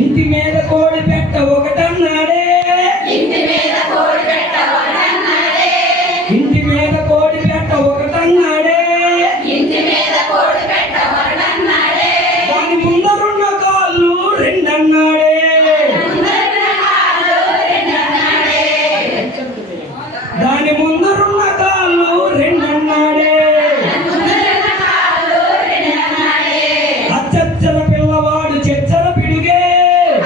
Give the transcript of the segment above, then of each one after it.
ఇంటి మీద కోడి పెట్ట ఒకటన్నాడే, ఇంటి మీద కోడి పెట్ట ఒకటన్నాడే, ఇంటి మీద కోడి పెట్ట ఒకటన్నాడే, ఇంటి మీద కోడి పెట్ట ఒకటన్నాడే, దాని ముందరున్న కాళ్ళు రెండన్నాడే, ముందరున్న కాళ్ళు రెండన్నాడే, దాని ముందరున్న కాళ్ళు రెండన్నాడే, ముందరున్న కాళ్ళు రెండన్నాడే, అచ్చచ్చల పిల్లవాడు చెచ్చల పిడుగే,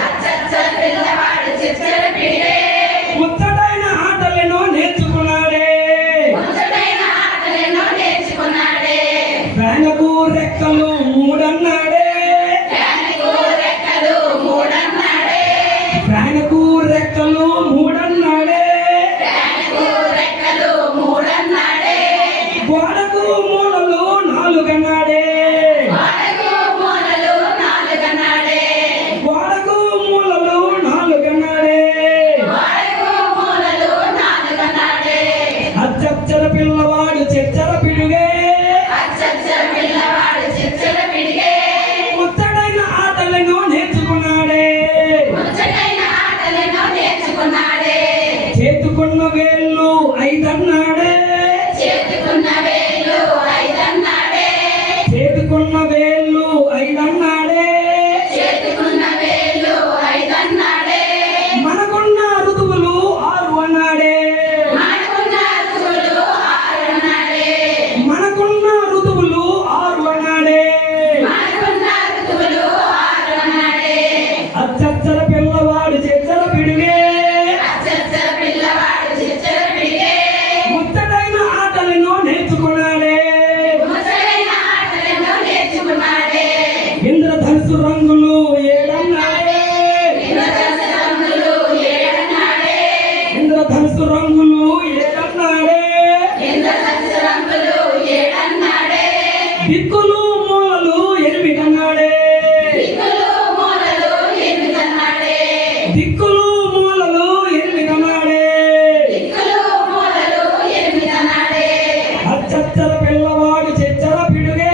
అచ్చచ్చల పిల్లవాడు చెచ్చల పిడిగే, ముచ్చటైన ఆటలెన్నో నేర్చుకున్నాడే, ముచ్చటైన ఆటలెన్నో నేర్చుకున్నాడే, ఫ్యానుకు రెక్కలు మూడన్నాడే, ఫ్యానుకు రెక్కలు మూడన్నాడే, ఫ్యానుకు రెక్కలు మూడన్నాడే, ఫ్యానుకు రెక్కలు మూడన్నాడే, గోడకు మూలలు నాలుగన్నాడే, వాడకు మూలలు నాలుగన్నాడే, గోడకు మూలలు నాలుగన్నాడే, వాడకు మూలలు నాలుగన్నాడే, అచ్చచ్చల పిల్లవాడు చెచ్చల పిడుగే, అచ్చచ్చల పిల్లవాడు చెచ్చల పిడిగే, ముచ్చటైన ఆటలను నేర్చుకున్నాడే, ముచ్చటైన ఆటలెన్నో నేర్చుకున్నాడే, చేతుకున్న వేళ్ళు ఐదన్నాడే, చేతుకున్న వేళ్ళు ఐదన్నాడే, చేతుకున్న వేళ్ళు ఐదన్నాడే, చేతుకున్న వేళ్ళు ఐదన్నాడే, మనకున్న ఋతువులు ఆరు అన్నాడే, మనకున్న ఋతువులు ఆరన్నాడే, మనకున్న ఋతువులు ఆరు అన్నాడే, మనకున్న ఋతువులు ఆరన్నాడే, అచ్చచ్చల పిల్లవాడు చెచ్చల పిడుగే, అచ్చచ్చల పిల్లవాడు చెచ్చల పిడిగే, ముచ్చటైన ఆటలను నేర్చుకున్నాడే, ముచ్చటైన ఆటలెన్నో నేర్చుకున్నాడే, ఇంద్రధనుసు రంగులు ఏడన్నాడే, ఇంద్రధనుసు రంగులు ఏడన్నాడే, ఇంద్రధనుసు రంగులు ఏడన్నాడే, ఇంద్రధనుసు రంగులు ఏడన్నాడే, దిక్కులు మూలలు ఎనిమిదన్నాడే, దిక్కులు మూలలు ఎనిమిదన్నాడే, దిక్కులు మూలలు ఎనిమిదన్నాడే, దిక్కులు మూలలు ఎనిమిదన్నాడే, అచ్చచ్చల పిల్లవాడు చెచ్చల పిడుగే,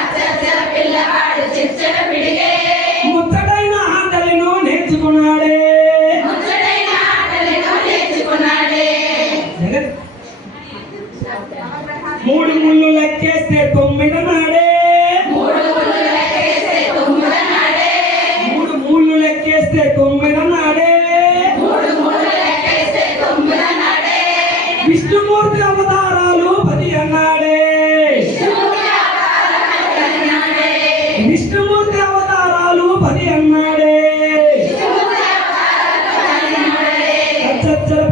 అచ్చచ్చల పిల్లవాడు చెచ్చల పిడిగే, ముచ్చటైన ఆటలను నేర్చుకున్నాడే, ముచ్చటైన ఆటలెన్నో నేర్చుకున్నాడే, జగత్ మూడు ముళ్ళు లెక్కేస్తే తొమ్మిదన్నాడే, మూడు ముళ్ళు లెక్కేస్తే తొమ్మిదన్నాడే, మూడు ముళ్ళు లెక్కేస్తే తొమ్మిదన్నాడే, మూడు ముళ్ళు లెక్కేస్తే తొమ్మిదన్నాడే, విష్ణుమూర్తి అవతారాలు 10 అన్నాడే, శివుడి అవతారాలన్నాడే, విష్ణుమూర్తి అవతారాలు 10 అన్నాడే, శివుడి అవతారాలన్నాడే, అచ్చచ్చల